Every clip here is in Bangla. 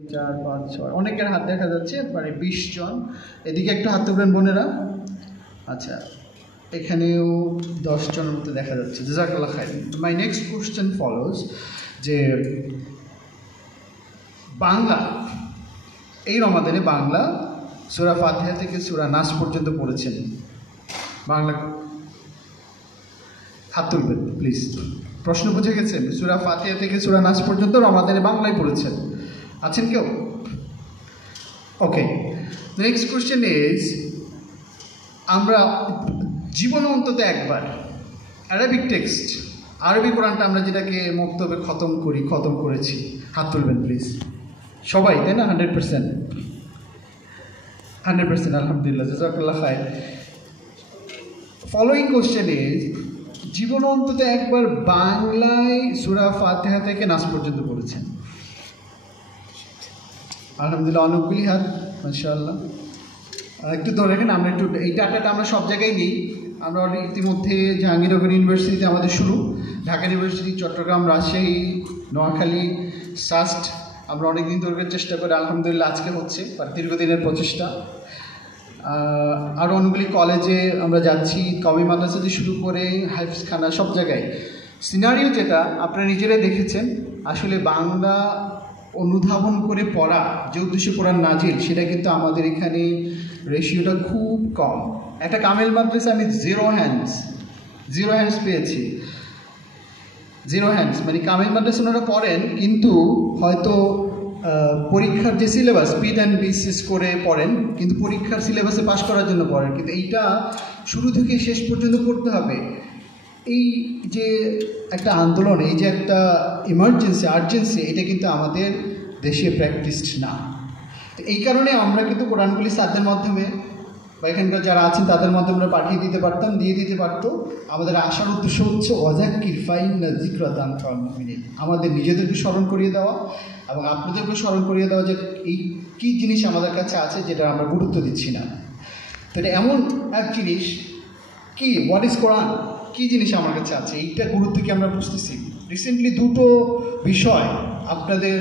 চার পাঁচ ছয় অনেকের হাত দেখা যাচ্ছে, মানে 20 জন। এদিকে একটু হাত তুলবেন বোনেরা। আচ্ছা, এখানেও 10 জনের মতো দেখা যাচ্ছে। জাযাকাল্লাহ খাইর। মাই নেক্সট কোশ্চেন ফলোজ যে বাংলা, এই রমাদানে বাংলা সূরা ফাতিহা থেকে সূরা নাস পর্যন্ত পড়েছেন। বাংলা হাত তুলবেন প্লিজ। প্রশ্ন বুঝে গেছেন? সূরা ফাতিহা থেকে সূরা নাস পর্যন্ত রমাদানে বাংলায় পড়েছেন। আছেন কেউ? ওকে, নেক্সট কোশ্চেন ইজ, আমরা জীবনে অন্তত একবার অ্যারাবিক টেক্সট, আরবি কোরআনটা আমরা যেটাকে মক্তবে খতম করেছি, হাত তুলবেন প্লিজ। সবাই, তাই না? 100%? 100%, আলহামদুলিল্লাহ, জাযাকাল্লাহ খাইর। ফলোয়িং কোশ্চেন ইজ, জীবনে অন্তত একবার বাংলায় সূরা ফাতিহা থেকে নাস পর্যন্ত পড়েছেন? আলহামদুলিল্লাহ, অনেকগুলি হাত, মাশাআল্লাহ। একটু ধরে রাখেন, আমরা একটু এই ডাটাটা আমরা সব জায়গায় নিই। আমরা ইতিমধ্যে জাহাঙ্গীরনগর ইউনিভার্সিটিতে আমাদের শুরু, ঢাকা ইউনিভার্সিটি, চট্টগ্রাম, রাজশাহী, নোয়াখালী, সাস্ট আমরা অনেক দিন ধরে চেষ্টা করে আলহামদুলিল্লাহ আজকে হচ্ছে, দীর্ঘদিনের প্রচেষ্টা। আরও অনেকগুলি কলেজে আমরা যাচ্ছি, কওমি মাদ্রাসা থেকে শুরু করে হাফিজখানা, সব জায়গায় সিনারিও যেটা আপনারা নিজেরাই দেখেছেন। আসলে বাংলা অনুধাবন করে পড়া, যে উদ্দেশ্যে কোরআন নাজিল, সেটা কিন্তু আমাদের এখানে রেশিওটা খুব কম। একটা কামেল মাদ্রাসা আমি জিরো হ্যান্ডস পেয়েছি। জিরো হ্যান্ডস মানে কামেল মাদ্রাসা ওনারা পড়েন, কিন্তু হয়তো পরীক্ষার যে সিলেবাস স্পিড অ্যান্ড বিসিএস করে পড়েন, কিন্তু পরীক্ষার সিলেবাসে পাশ করার জন্য পড়েন, কিন্তু এইটা শুরু থেকে শেষ পর্যন্ত পড়তে হবে। এই যে একটা আন্দোলন, এই যে একটা আর্জেন্সি, এটা কিন্তু আমাদের দেশে প্র্যাকটিসড না। তো এই কারণে আমরা কিন্তু কোরআনগুলি স্যারদের মাধ্যমে বা এখানকার যারা আছেন তাদের মাধ্যমে আমরা পাঠিয়ে দিতে পারতাম, দিয়ে দিতে পারতো। আমাদের আসার উদ্দেশ্য হচ্ছে ওয়াযাক্কির ফাইন্না যিকরা তানফাউল মুমিনিন, আমাদের নিজেদেরকে স্মরণ করিয়ে দেওয়া এবং আপনাদেরকে স্মরণ করিয়ে দেওয়া যে এই কী জিনিস আমাদের কাছে আছে যেটা আমরা গুরুত্ব দিচ্ছি না। তো এটা এমন এক জিনিস, কি হোয়াট ইজ কোরআন, কী জিনিস আমার কাছে আছে, এইটা গুরুত্ব কি আমরা বুঝতেছি? রিসেন্টলি দুটো বিষয় আপনাদের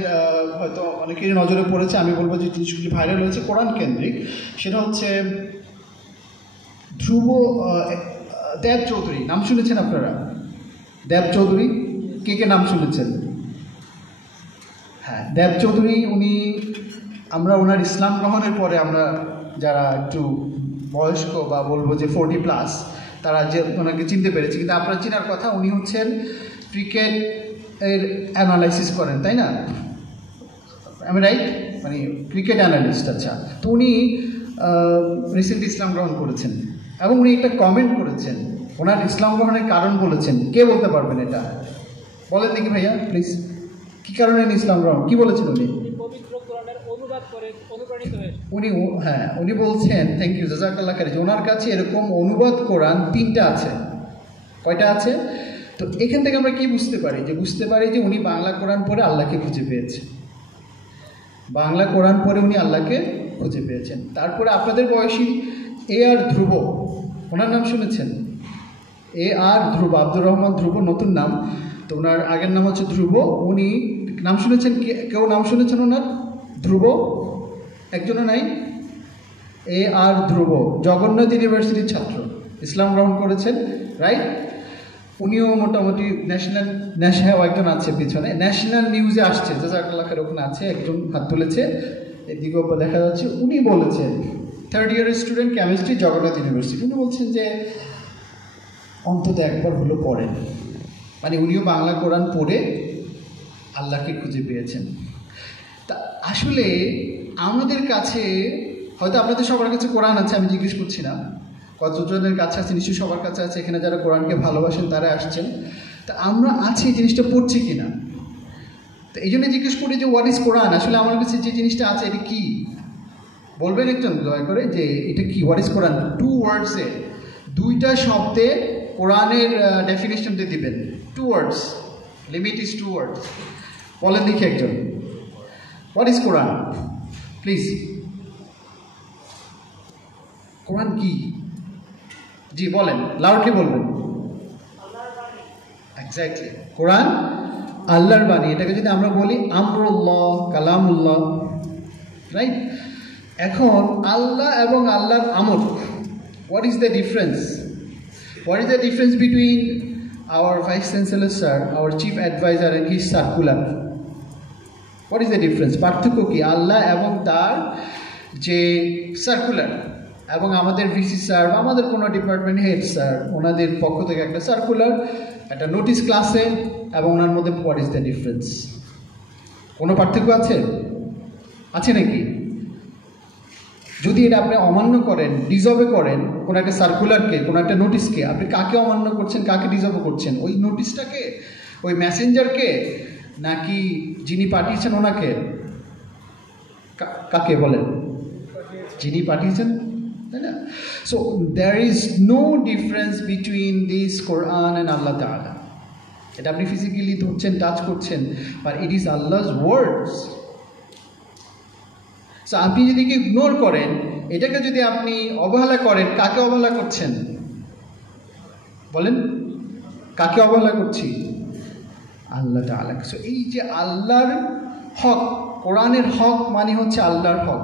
হয়তো অনেকেরই নজরে পড়েছে, আমি বলবো যে জিনিসগুলি ভাইরাল হয়েছে কোরআন কেন্দ্রিক। সেটা হচ্ছে দেব চৌধুরী, নাম শুনেছেন আপনারা? দেব চৌধুরী, কে নাম শুনেছেন? হ্যাঁ, দেব চৌধুরী, আমরা ওনার ইসলাম গ্রহণের পরে আমরা যারা একটু বয়স্ক বা বলবো যে 40+, তারা যে ওনাকে চিনতে পেরেছি। কিন্তু আপনারা চেনার কথা, উনি হচ্ছেন ক্রিকেট এর অ্যানালাইসিস করেন, তাই না? আমি রাইট? মানে ক্রিকেট অ্যানালিস্ট। আচ্ছা, তো উনি রিসেন্টলি ইসলাম গ্রহণ করেছেন এবং উনি একটা কমেন্ট করেছেন, ওনার ইসলাম গ্রহণের কারণ বলেছেন। কে বলতে পারবেন এটা? বলেন দেখি ভাইয়া প্লিজ, কী কারণে ইসলাম গ্রহণ, কী বলেছেন উনি? উনি বলছেন, থ্যাংক ইউ, জাযাকাল্লাহ খাইর, যে ওনার কাছে এরকম অনুবাদ কোরআন 3টা আছে। কয়টা আছে? তো এখান থেকে আমরা কি বুঝতে পারি? যে উনি বাংলা কোরআন পড়ে আল্লাহকে খুঁজে পেয়েছেন। বাংলা কোরআন পড়ে উনি আল্লাহকে খুঁজে পেয়েছেন। তারপরে আপনাদের বয়সী আর ধ্রুব, ওনার নাম শুনেছেন? আর ধ্রুব, আব্দুর রহমান ধ্রুব, নতুন নাম। তো ওনার আগের নাম হচ্ছে ধ্রুব। উনি নাম শুনেছেন? কেউ নাম শুনেছেন ওনার? ধ্রুব একজনও নাই? আর ধ্রুব জগন্নাথ ইউনিভার্সিটির ছাত্র, ইসলাম গ্রহণ করেছেন, রাইট? উনিও মোটামুটি ন্যাশনাল একজন আছে পিছনে, ন্যাশনাল নিউজে আসছে, জাযাকাল্লাহ খাইর, ওখানে আছে একজন হাত তুলেছে, এদিকেও দেখা যাচ্ছে। উনি বলেছেন 3rd ইয়ারের স্টুডেন্ট, কেমিস্ট্রি, জগন্নাথ ইউনিভার্সিটি। উনি বলছেন যে অন্তত একবার হলো পড়েন, মানে উনিও বাংলা কোরআন পড়ে আল্লাহকে খুঁজে পেয়েছেন। তা আসলে আমাদের কাছে, হয়তো আপনাদের সবার কাছে কোরআন আছে, আমি জিজ্ঞেস করছি না কতজনের কাছে আছে, নিশ্চয়ই সবার কাছে আছে। এখানে যারা কোরআনকে ভালোবাসেন তারা আসছেন। তা আমরা আছি, এই জিনিসটা পড়ছি কিনা? তো এই জন্য জিজ্ঞেস করি যে হোয়াট ইজ কোরআন, আসলে আমার কাছে যে জিনিসটা আছে এটা কি? বলবেন একজন দয়া করে যে এটা কি, হোয়াট ইজ কোরআন? 2 ওয়ার্ডসে, 2টা শব্দে কোরআনের ডেফিনেশন দিয়ে দিবেন। 2 ওয়ার্ডস, লিমিট ইজ 2 ওয়ার্ডস। বলেন দেখি একজন, হোয়াট ইজ কোরআন প্লিজ? কোরআন কি? জি বলেন, লাউডলি বলবেন। এক্স্যাক্টলি, কোরআন আল্লাহর বাণী, এটাকে যদি আমরা বলি আমরুল্লাহ, কালামুল্লাহ, রাইট? এখন আল্লাহ এবং আল্লাহর আমর, what is the difference? What is the difference between our vice chancellor sir, our chief adviser and his circular? What is the difference? পার্থক্য কি আল্লাহ এবং তার যে সার্কুলার, এবং আমাদের ভিসি স্যার বা আমাদের কোনো ডিপার্টমেন্ট হেড স্যার, ওনাদের পক্ষ থেকে একটা সার্কুলার, একটা নোটিশ ক্লাসে, এবং ওনার মধ্যে হোয়াট ইজ দ্য ডিফারেন্স? কোনো পার্থক্য আছে? আছে নাকি? যদি এটা আপনি অমান্য করেন, ডিজবে করেন কোনো একটা সার্কুলারকে, কোনো একটা নোটিশকে, আপনি কাকে অমান্য করছেন, কাকে ডিজব করছেন? ওই নোটিশটাকে, ওই মেসেঞ্জারকে, নাকি যিনি পাঠিয়েছেন ওনাকে? কাকে বলেন? যিনি পাঠিয়েছেন, তাই না? So there is no difference between this Quran and Allah Taala. এটা আপনি ফিজিক্যালি ধরছেন, টাচ করছেন, but it is Allah's words. So আপনি যদি ইগনোর করেন, এটাকে যদি আপনি অবহেলা করেন, কাকে অবহেলা করছেন বলেন? কাকে অবহেলা করছি? আল্লাহ তাআলা। সো এই যে আল্লাহর হক, কোরআনের হক মানে হচ্ছে আল্লাহর হক।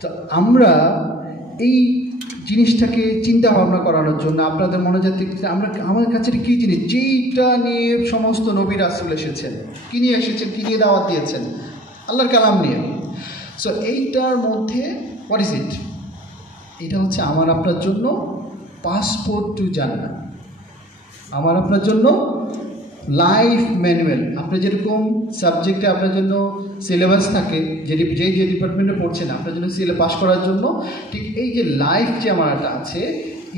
তো আমরা এই জিনিসটাকে চিন্তা ভাবনা করানোর জন্য আপনাদের মনে যাতে আমরা, আমার কাছে কী জিনিস যেইটা নিয়ে সমস্ত নবী রাসূল এসেছেন, কী নিয়ে এসেছেন, কী নিয়ে দাওয়াত দিয়েছেন? আল্লাহর কালাম নিয়ে। সো এইটার মধ্যে হোয়াট ইজ ইট? এটা হচ্ছে আমার আপনার জন্য পাসপোর্ট টু জান্নাহ, আমার আপনার জন্য লাইফ ম্যানুয়াল। আপনার যেরকম সাবজেক্টে আপনার জন্য সিলেবাস থাকে, যে ডিপার্টমেন্টে পড়ছেন আপনার জন্য পাস করার জন্য, ঠিক এই যে লাইফ যে আমার একটা আছে,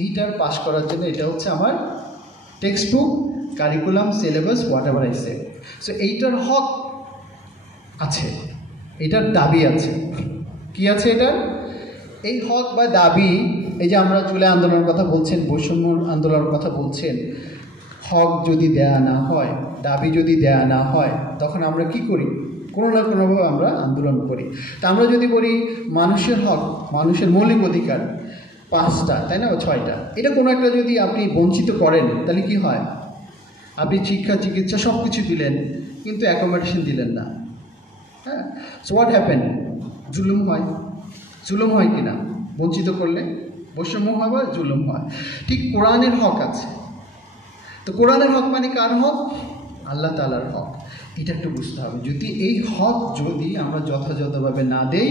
এইটার পাস করার জন্য এটা হচ্ছে আমার text book, curriculum, syllabus, what ever I say. So এইটার হক আছে, এটার দাবি আছে। কি আছে এটার? এই হক বা দাবি, এই যে আমরা চুলে আন্দোলনের কথা বলছেন, বৈষম্য আন্দোলনের কথা বলছেন, হক যদি দেয়া না হয়, দাবি যদি দেয়া না হয়, তখন আমরা কি করি? কোনো না কোনোভাবে আমরা আন্দোলন করি। তা আমরা যদি বলি মানুষের হক, মানুষের মৌলিক অধিকার 5টা, তাই না, 6টা, এটা কোনো একটা যদি আপনি বঞ্চিত করেন, তাহলে কি হয়? আপনি শিক্ষা, চিকিৎসা সব কিছু দিলেন, কিন্তু অ্যাকোমোডেশন দিলেন না। হ্যাঁ, সো হোয়াট হ্যাপেন? জুলুম হয়। জুলুম হয় কি না? বঞ্চিত করলে বৈষম্য হয় বা জুলুম হয়। ঠিক কোরআনের হক আছে। তো কোরআনের হক মানে কার হক? আল্লাহ তাআলার হক। এটা একটু বুঝতে হবে। যদি এই হক যদি আমরা যথাযথভাবে না দেই,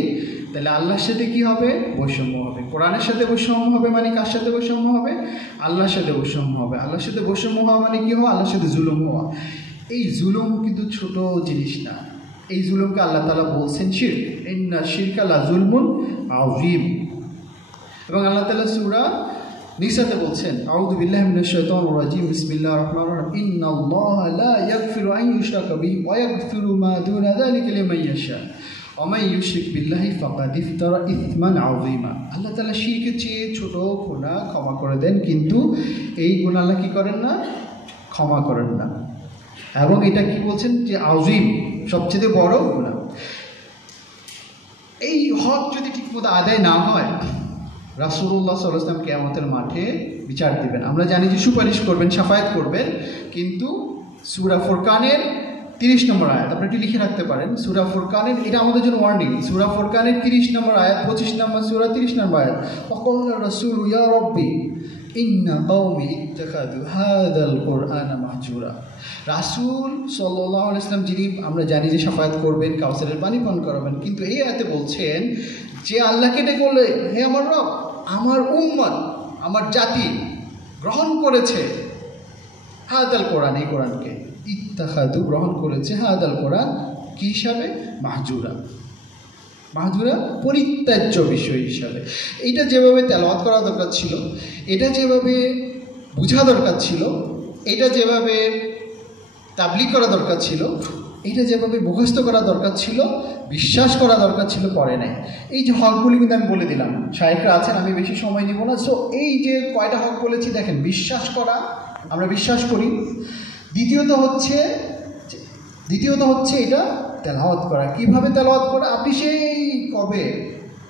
তাহলে আল্লাহর সাথে কি হবে? বৈষম্য হবে। কোরআনের সাথে বৈষম্য হবে মানে কার সাথে বৈষম্য হবে? আল্লাহর সাথে বৈষম্য হবে। আল্লাহর সাথে বৈষম্য হওয়া মানে কি হওয়া? আল্লাহর সাথে জুলুম হওয়া। এই জুলুম কিন্তু ছোট জিনিস না। এই জুলুমকে আল্লাহ তাআলা বলছেন শিরক, ইন্না শিরকা লা যুলমুন আযীম। এবং আল্লাহ তাআলা সূরা নিসাতে বলছেন, আউযু বিল্লাহি মিনাশ শাইতানির রাজীম, বিসমিল্লাহির রহমানির রহিম, ইন্নাল্লাহা লা ইয়াগফিরু আন ইউশরাকা বিহি ওয়া ইয়াগফিরু মা দুনা যালিকা লিমান ইয়াশা ওয়া মান ইউশরিক বিল্লাহি ফাকাদ ইফতারা ইসমান আযীমা। আল্লাহ তাআলা শিরকের চেয়ে ছোট গুনাহ ক্ষমা করে দেন, কিন্তু এই গুনাহ আল্লাহ কি করেন না? ক্ষমা করেন না। এবং এটা কি বলছেন? যে আযীম, সবচেয়ে বড় গুনাহ। এই হক যদি ঠিকমতো আদায় না হয়, রাসূলুল্লাহ সাল্লাল্লাহু আলাইহি ওয়াসাল্লাম কিয়ামতের মাঠে বিচার দিবেন। আমরা জানি যে সুপারিশ করবেন, শাফায়াত করবেন, কিন্তু সূরা ফুরকানের 30 নম্বর আয়াত আপনি একটু লিখে রাখতে পারেন। সূরা ফুরকানের, এটা আমাদের জন্য ওয়ার্নিং। সূরা ফুরকানের 30 নম্বর আয়াত, 25 নম্বর সূরা 30 নম্বর আয়াত, ওয়াকালা রাসূলু ইয়া রাব্বি ইন্না কওমি ইত্তাখাযু হাযাল কুরআনা মাহজুরা। রাসূল সাল্লাল্লাহু আলাইহি ওয়াসাল্লাম যিনি আমরা জানি যে শাফায়াত করবেন, কাউসারের পানি পান করাবেন, কিন্তু এই আয়াতে বলছেন যে আল্লাহকে ডেকে বলে, হে আমার রব, আমার উম্মত, আমার জাতি গ্রহণ করেছে হাদাল কোরআন, এই কোরআনকে ইত্তাখাযু গ্রহণ করেছে, হাদাল কোরআন কি হিসাবে? মাহজুরা। মাহজুরা পরিত্যাজ্য বিষয় হিসাবে। এটা যেভাবে তেলাওয়াত করা দরকার ছিল, এটা যেভাবে বোঝা দরকার ছিল, এটা যেভাবে তাবলীগ করা দরকার ছিল, এটা যেভাবে মুখস্থ করা দরকার ছিল, বিশ্বাস করা দরকার ছিল, করে নাই। এই যে হকগুলি কিন্তু আমি বলে দিলাম, শায়েখরা আছেন, আমি বেশি সময় নিব না। সো এই যে কয়টা হক বলেছি দেখেন, বিশ্বাস করা, আমরা বিশ্বাস করি। দ্বিতীয়ত হচ্ছে এটা তেলাওয়াত করা। কিভাবে তেলাওয়াত করা? আপনি সেই কবে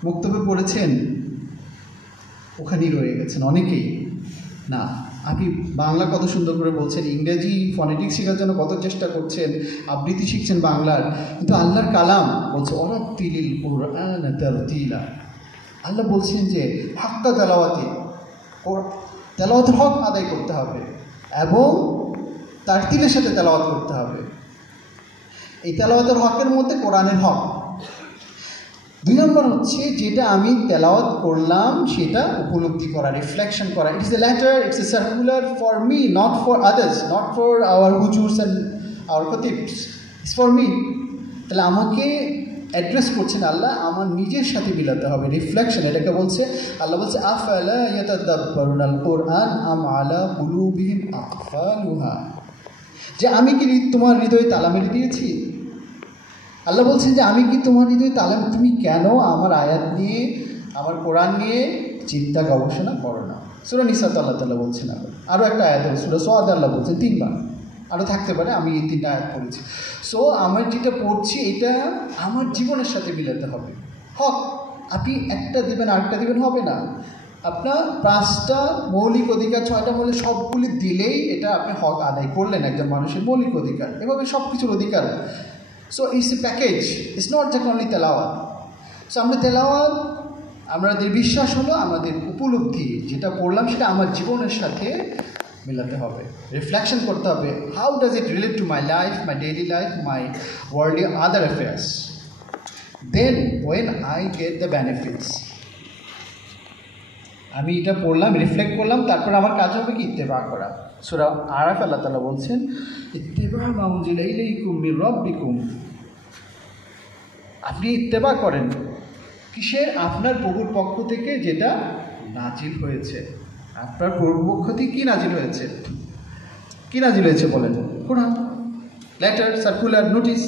মুক্তবে পড়েছেন, ওখানেই রয়ে গেছেন অনেকেই না। আপনি বাংলা কত সুন্দর করে বলছেন, ইংরেজি ফনেটিক্স শেখার জন্য কত চেষ্টা করছেন, আবৃত্তি শিখছেন বাংলার, কিন্তু আল্লাহর কালাম বলছে ওরাত্তিলিল কুরআন তারতিলা। আল্লাহ বলছেন যে হাক্কা তেলাওয়াতি, তেলাওয়াতের হক আদায় করতে হবে এবং তারতিলের সাথে তেলাওয়াত করতে হবে। এই তেলাওয়াতের হকের মধ্যে কোরআনের হক। 2 নম্বর হচ্ছে যেটা আমি তেলাওয়াত করলাম সেটা উপলব্ধি করা, রিফ্লেকশন করা। It's a letter, it's a circular for me, not for others, not for our huzurs and our khatibs, it's for me. তাহলে আমাকে অ্যাড্রেস করছেন আল্লাহ, আমার নিজের সাথে মিলাতে হবে, রিফ্লেকশন। এটাকে বলছে আল্লাহ বলছে আফালা ইয়াতাদাব্বারুনাল কুরআন আম আলা কুলুবিহিম আকফালুহা, যে আমি কি তোমার হৃদয়ে তালা মেরে দিয়েছি। আল্লাহ বলছেন যে আমি কি তোমার হৃদয়ে তালা, তুমি কেন আমার আয়াত নিয়ে, আমার কোরআন নিয়ে চিন্তা গবেষণা করো না। সূরা নিসাতে আল্লাহ তাআলা বলছেন। আরও একটা আয়াত সূরা সাদ আল্লাহ বলছেন 3 বার, আরও থাকতে পারে, আমি এই 3টা আয়াত পড়েছি। সো আমার যেটা পড়ছি এটা আমার জীবনের সাথে মিলাতে হবে। হক আপনি একটা দিবেন আরেকটা দিবেন হবে না। আপনার 5টা মৌলিক অধিকার, 6টা মৌলিক, সবগুলি দিলেই এটা আপনি হক আদায় করলেন, একজন মানুষের মৌলিক অধিকার। এভাবে সব কিছুর অধিকার। So it's a package, it's not just only তেলাওয়াত। সো আমরা তেলাওয়াত, আমাদের বিশ্বাস হলো আমাদের উপলব্ধি, যেটা পড়লাম সেটা আমার জীবনের সাথে মিলাতে হবে, রিফ্লেকশন করতে হবে। How does it relate to my life, my daily life, my worldly other affairs. Then when I get the benefits, আমি এটা পড়লাম, রিফ্লেক্ট করলাম, তারপর আমার কাজ হবে কি ইত্তেবা করা। সূরা আরাফ আল্লাহ তাআলা বলছেন ইত্তেবা মা উনজিলা ইলাইকুম মির রাব্বিকুম, আপনি ইত্তেবা করেন কিসের, আপনার প্রভুর পক্ষ থেকে যেটা নাজিল হয়েছে। আপনার প্রভুর পক্ষ থেকে কী নাজিল হয়েছে, কী নাজিল হয়েছে বলেন? কোরআন, লেটার, সার্কুলার, নোটিশ।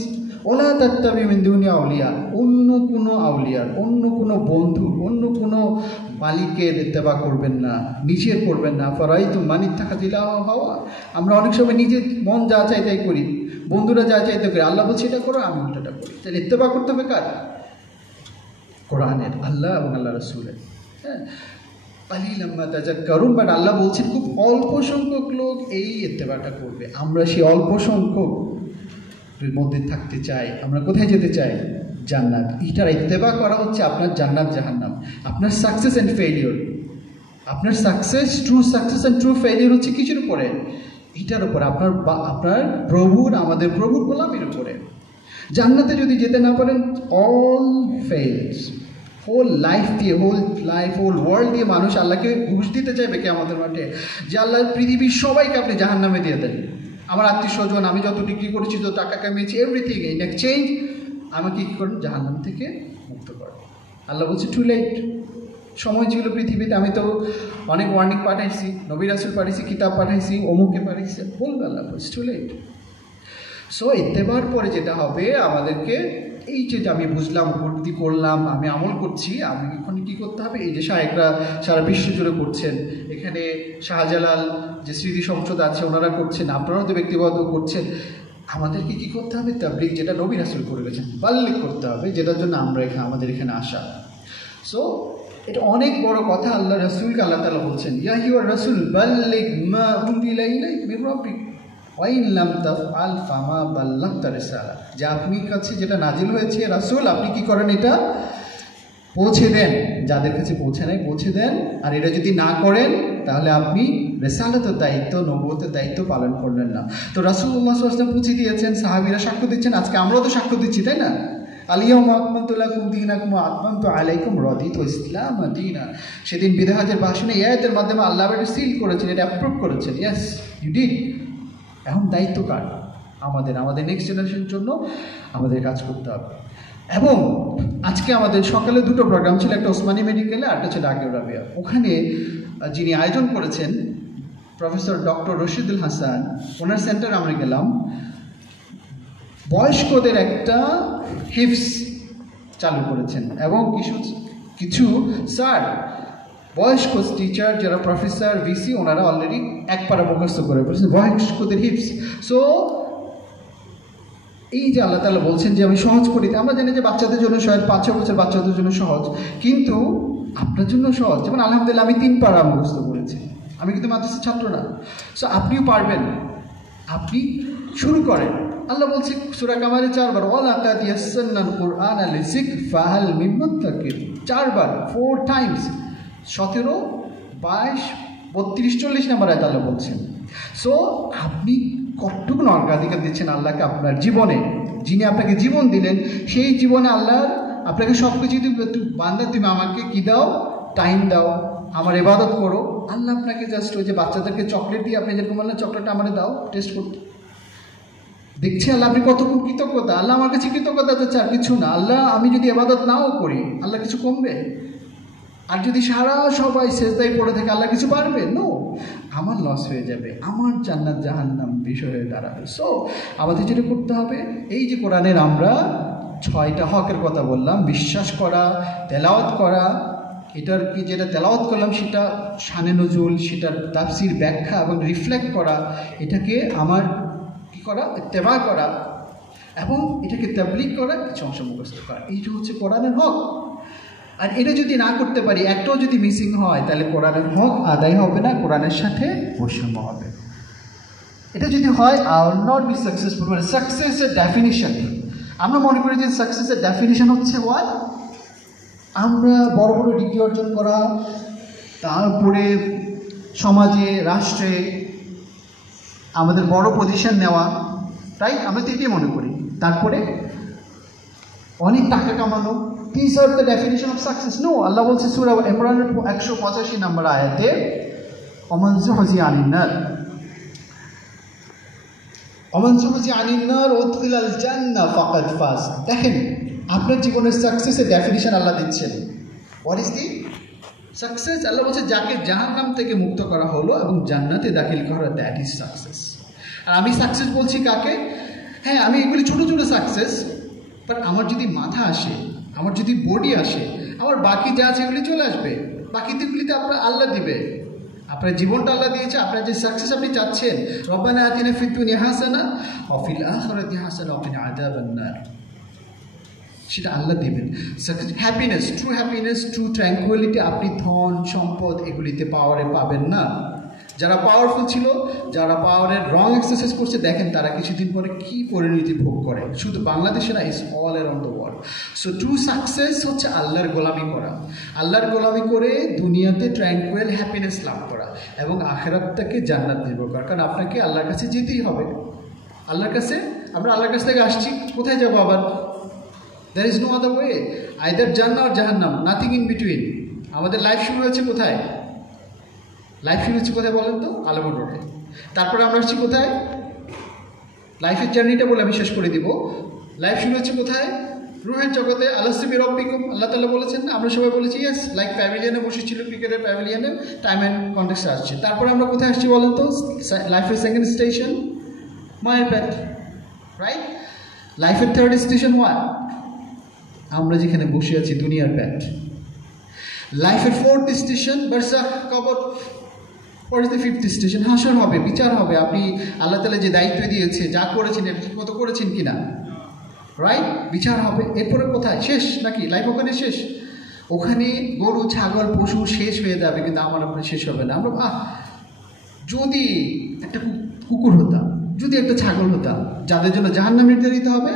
ওলা তাত্তাবি মিন দুনি আউলিয়া, অন্য কোনো আউলিয়ার, অন্য কোনো বন্ধু, অন্য কোনো মালিকের ইত্তেবা করবেন না, নিজের করবেন না। ফারাইতুম মান ইত্তাখাযা হাওয়া, আমরা অনেক সময় নিজের মন যা চাই তাই করি, বন্ধুরা যা চাইতে করি। আল্লাহ বলছে এটা করো, আমি ওটাটা করি। তাহলে ইত্তেবা করতে হবে কার? কোরআনের, আল্লাহ এবং আল্লাহ রাসূলের। হ্যাঁ, কালিলাম্মা তাযাক্কারুন, বাট আল্লাহ বলছেন খুব অল্প সংখ্যক লোক এই ইত্তেবাটা করবে। আমরা সেই অল্প সংখ্যক মধ্যে থাকতে চাই। আমরা কোথায় যেতে চাই? জান্নাত। এটার ইত্তেবা করা হচ্ছে আপনার জান্নাত জাহান্নাম, আপনার সাকসেস অ্যান্ড ফেলিওর। আপনার success, true success and true failure হচ্ছে কিছুর উপরে, এটার উপর, আপনার প্রভুর, আমাদের প্রভুর গোলামের উপরে। জান্নাতে যদি যেতে না পারেন, অল ফেলস। হোল লাইফ দিয়ে, হোল ওয়ার্ল্ড দিয়ে মানুষ আল্লাহকে ঘুষ দিতে চাইবে কি আমাদের মাঠে, যে আল্লাহ পৃথিবীর সবাইকে আপনি জাহান্নামে দিয়ে দেন। আমার আত্মীয় স্বজন, আমি যত ডিগ্রি করেছি, যত টাকা কামিয়েছি, এভরিথিং ইন এক্সচেঞ্জ আমাকে কী করেন? জাহান্নাম থেকে মুক্ত করেন। আল্লাহ বলছে টু লেট। সময় ছিল পৃথিবীতে, আমি তো অনেক ওয়ার্নিং পাঠাইছি, নবী রাসূল পাঠাইছি, কিতাব পাঠাইছি, অমুকে পাঠাইছি, বলবে আল্লাহ বলছে টু লেট। সো ইত্তেবার পরে যেটা হবে আমাদেরকে, এই যে আমি বুঝলাম, উপলব্ধি করলাম, আমি আমল করছি, আমি এখন কী করতে হবে? এই যে শায়েখরা সারা বিশ্ব জুড়ে করছেন, এখানে শাহজালাল যে স্মৃতি সংসদ আছে ওনারা করছেন, আপনারাও তো ব্যক্তিগত করছেন, আমাদেরকে কী করতে হবে? তাবলীগ, যেটা নবী রাসূল করে গেছেন, বাল্লিগ করতে হবে, যেটার জন্য আমরা আমাদের এখানে আসা। সো এটা অনেক বড় কথা। আল্লাহ রাসূলকে আল্লাহ তাআলা বলছেন ইয়া আইয়ুহার রাসূল বাল্লিগ মা উনজিলা ইলাইকা মির রাব্বিক ওয়া ইন লাম তাফআল ফামা বাল্লাগতা রিসালা, যে আপনার কাছে যেটা নাজিল হয়েছে রাসূল, আপনি কি করেন? এটা পৌঁছে দেন, যাদের কাছে পৌঁছে নাই পৌঁছে দেন। আর এটা যদি না করেন তাহলে আপনি রিসালাতের দায়িত্ব, নবুয়তের দায়িত্ব পালন করলেন না। তো রাসূলুল্লাহ সাল্লাল্লাহু আলাইহি ওয়াসাল্লাম পৌঁছে দিয়েছেন, সাহাবীরা সাক্ষ্য দিচ্ছেন, আজকে আমরাও তো সাক্ষ্য দিচ্ছি, তাই না? আলিয়াউমা আকমালতু লাকুম দীনাকুম ওয়া আতমামতু আলাইকুম রাদিতু ইসলাম দীনা। সেদিন বিদাহাতের ভাষণে এই আয়াতের মাধ্যমে আল্লাহ এটা সিল করেছেন, এটা অ্যাপ্রুভ করেছেন। Yes you did. এখন দায়িত্ব কার? আমাদের নেক্সট জেনারেশনের জন্য আমাদের কাজ করতে হবে। এবং আজকে আমাদের সকালে 2টো প্রোগ্রাম ছিল, একটা ওসমানী মেডিকেলে, আরেকটা ছিল আগের রাবিয়া। ওখানে যিনি আয়োজন করেছেন প্রফেসর ডক্টর রশিদুল হাসান, ওনার সেন্টারে আমরা গেলাম। বয়স্কদের একটা হিফস চালু করেছেন এবং কিছু স্যার, বয়স্ক টিচার যারা প্রফেসর, ভিসি, ওনারা অলরেডি এক পারা মুখস্থ করে ফেলেছেন বয়স্কদের হিফস। সো এই যে আল্লাহ তাআলা বলছেন যে আমি সহজ করি, আমরা জানি যে বাচ্চাদের জন্য সহজ, 5-6 বছর বাচ্চাদের জন্য সহজ, কিন্তু আপনার জন্য সহজ। যেমন আলহামদুলিল্লাহ আমি 3 পারা মুখস্থ করেছি, আমি কিন্তু মাদ্রাসার ছাত্র না। সো আপনিও পারবেন, আপনি শুরু করেন। আল্লাহ বলছে সূরা কামারে 4 বার, ওয়ালাকাদ ইয়াসসারনাল কুরআনা লিযিকর ফাহাল মিন মুদ্দাকির, 4 বার, 4 টাইমস, 17, 22, 32, 40 নম্বর আয়াত আল্লাহ বলছেন। সো আপনি কতটুকু অগ্রাধিকার দিচ্ছেন আল্লাহকে আপনার জীবনে? যিনি আপনাকে জীবন দিলেন, সেই জীবনে আল্লাহ আপনাকে সব কিছু দিবে। বান্দা তুমি আমাকে কি দাও? টাইম দাও, আমার ইবাদত করো। আল্লাহ আপনাকে জাস্ট ওই যে বাচ্চাদেরকে চকলেট দিয়ে আপনি যেরকম বললেন চকলেটটা আমাকে দাও টেস্ট করতে, দেখছি আল্লাহ আপনি কতক্ষণ কৃতজ্ঞতা। আল্লাহ আমার কাছে কৃতজ্ঞতা চাচ্ছে, আর কিছু না। আল্লাহ আমি যদি ইবাদত নাও করি আল্লাহ কিছু কমবে? আর যদি সারা সবাই সেজদায় পড়ে থাকে আল্লাহ কিছু পারবে? নো, আমার লস হয়ে যাবে, আমার জান্নাত জাহান্নাম বিষয় হয়ে দাঁড়াবে। সো আমাদের যেটা করতে হবে, এই যে কোরআনের আমরা 6টা হকের কথা বললাম, বিশ্বাস করা, তেলাওয়াত করা, এটার কি যেটা তেলাওয়াত করলাম সেটা শানে নজুল, সেটার তাফসির ব্যাখ্যা এবং রিফ্লেক্ট করা, এটাকে আমার কী করা? ইত্তেবা করা, এবং এটাকে তাবলীগ করা, কিছু অংশ মুখস্থ করা। এইটা হচ্ছে কোরআনের হক। আর এটা যদি না করতে পারি, একটাও যদি মিসিং হয়, তাহলে কোরআনের হক আদায় হবে না, কোরআনের সাথে বৈষম্য হবে। এটা যদি হয়, I will not be successful. মানে সাকসেসের ডেফিনিশন, আমরা মনে করি যে সাকসেসের ডেফিনিশন হচ্ছে ওয়াট? আমরা বড় বড় ডিগ্রি অর্জন করা, তারপরে সমাজে, রাষ্ট্রে আমাদের বড় পজিশন নেওয়া, তাই আমরা তো এটাই মনে করি। তারপরে অনেক টাকা কামানো, this are the definition of success. No, Allah বলছে সূরা ইমরানের 185 নম্বর আয়াতে, ওমান যুহজিয়া আনিন নার, ওমান যুহজিয়া আনিন নার উদখিলাল জান্নাহ ফাকাদ ফাজ। দেখেন আপনার জীবনের সাকসেসের ডেফিনিশন আল্লাহ দিচ্ছেন। What is the success? Allah বলছে যাকে জাহান্নাম থেকে মুক্ত করা হলো এবং জান্নাতে দাখিল করা, দ্যাট ইজ সাকসেস। আর আমি সাকসেস বলছি কাকে? হ্যাঁ, আমি এগুলি ছোটো ছোটো সাকসেস, বাট আমার যদি মাথা আসে, আমার যদি বডি আসে, আমার বাকি যা আছে এগুলি চলে আসবে। বাকি দিকগুলিতে আপনার আল্লাহ দিবে। আপনার জীবনটা আল্লাহ দিয়েছে, আপনার যে সাকসেস আপনি চাচ্ছেন, রব্বানা আতিনা ফিদ দুনিয়া হাসানা ওয়া ফিল আখিরাতি হাসানা ওয়া কিনা আযাবান নার, সেটা আল্লাহ দেবেন। হ্যাপিনেস, ট্রু ট্র্যাঙ্কুইলিটি আপনি ধন সম্পদ এগুলিতে পাওয়ারে পাবেন না। যারা পাওয়ারফুল ছিল, যারা পাওয়ারের রং এক্সারসাইজ করছে, দেখেন তারা কিছুদিন পরে কী পরিণতি ভোগ করে। শুধু বাংলাদেশে না, is all around the world. So true success হচ্ছে আল্লাহর গোলামি করা, আল্লাহর গোলামি করে দুনিয়াতে ট্র্যাঙ্কুইল হ্যাপিনেস লাভ করা এবং আখিরাতটাকে জান্নাত নির্ভর করা। কারণ আপনাকে আল্লাহর কাছে যেতেই হবে। আল্লাহর কাছে, আমরা আল্লাহর কাছ থেকে আসছি, কোথায় যাবো আবার? There is no other way. Either Jannah or Jahannam, nothing in between. আমাদের লাইফ শুরু হয়েছে কোথায়? লাইফ শুরু হচ্ছে কোথায় বলেন তো? আলমোর রোডে। তারপরে আমরা আসছি কোথায়? লাইফের জার্নিটা বলে আমি শেষ করে দিব। লাইফ শুরু হচ্ছে কোথায়? রুহের জগতে। আলাস্তু বিরাব্বিকুম, আল্লাহ তাআলা বলেছেন না? আমরা সবাই বলেছি ইয়েস, লাইক প্যাভিলিয়নে বসেছিল, ক্রিকেটের প্যাভিলিয়নে, টাইম অ্যান্ড কন্টেক্সে আসছে। তারপরে আমরা কোথায় আসছি বলেন তো? লাইফের সেকেন্ড স্টেশন মায়ের পেট, রাইট? লাইফের থার্ড স্টেশন ওয়াট? আমরা যেখানে বসে আছি, দুনিয়ার পেট। লাইফের ফোর্থ স্টেশন বারজাখ, কবর। What is the fifth station? হাসর হবে, বিচার হবে। আপনি আল্লাহ তাআলা যে দায়িত্ব দিয়েছে, যা করেছেন এটা ঠিক মতো করেছেন কিনা, রাইট? বিচার হবে। এরপরে কোথায়? শেষ নাকি? লাইফ ওখানে শেষ? ওখানে গরু, ছাগল, পশু শেষ হয়ে যাবে, কিন্তু আমার আপনার শেষ হবে না। আমরা যদি একটা কুকুর হতাম, যদি একটা ছাগল হতাম, যাদের জন্য জাহান্নাম নির্ধারিত হবে,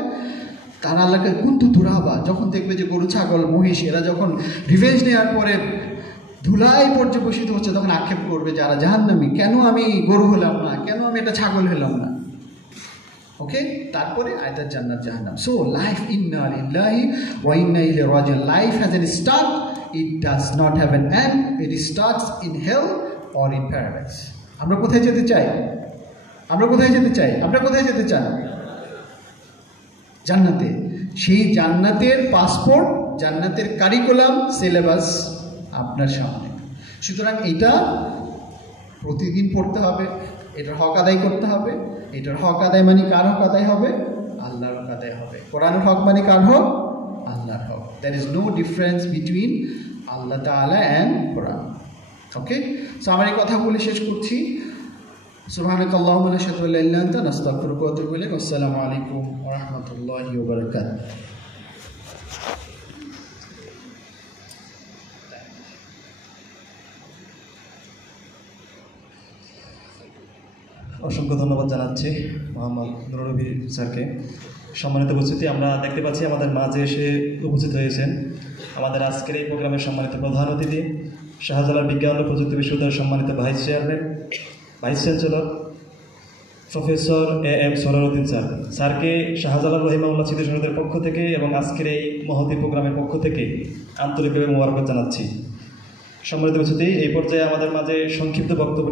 তারা আল্লাহকে কুন্তু দুরাবা, যখন দেখবে যে গরু, ছাগল, মহিষ এরা যখন রিভেঞ্জ নেওয়ার পরে ধুলাই পর্যবসিত হচ্ছে, তখন আক্ষেপ করবে যারা জাহান্নামী, কেন আমি গরু হলাম না, কেন আমি একটা ছাগল হলাম না। ওকে, তারপরে আয়তার জান্নাত জাহান্নাম। সো লাইফ, ইন্না লিল্লাহি ওয়া ইন্না ইলাইহি রাজিউন, life has an start, it does not have an end, it starts in hell or in paradise. আমরা কোথায় যেতে চাই? আমরা কোথায় যেতে চাই? আমরা কোথায় যেতে চান? জান্নাতে। সেই জান্নাতের পাসপোর্ট, জান্নাতের কারিকুলাম, সিলেবাস আপনার সামনে। সুতরাং এটা প্রতিদিন পড়তে হবে, এটার হক আদায় করতে হবে। এটার হক আদায় মানে কার হক আদায় হবে? আল্লাহর হক আদায় হবে। কোরআনের হক মানে কার হক? আল্লাহর হক। There is no difference between Allah Taala and Quran. Okay, so আমার এই কথা বলে শেষ করছি। সুবহানাকাল্লাহুম্মা নাশহাদু আল্লা ইলাহা ইল্লা আনতা নাস্তাগফিরুকা ওয়া আতুবু ইলাইক। আসসালামু আলাইকুম ওয়া রাহমাতুল্লাহি ওয়া বারাকাতুহু। অসংখ্য ধন্যবাদ জানাচ্ছি মোহাম্মদ নুরুল নবী স্যারকে। সম্মানিত উপস্থিতি, আমরা দেখতে পাচ্ছি আমাদের মাঝে এসে উপস্থিত হয়েছেন আমাদের আজকের এই প্রোগ্রামের সম্মানিত প্রধান অতিথি, শাহজালাল বিজ্ঞান ও প্রযুক্তি বিশ্ববিদ্যালয়ের সম্মানিত vice chairman, vice chancellor professor M Soraruddin sir. স্যারকে শাহজালাল রহিমাউল্লাহ স্মৃতি সমিতির পক্ষ থেকে এবং আজকের এই মহতী প্রোগ্রামের পক্ষ থেকে আন্তরিকভাবে মোবারকবাদ জানাচ্ছি। সম্মানিত উপস্থিতি, এই পর্যায়ে আমাদের মাঝে সংক্ষিপ্ত বক্তব্য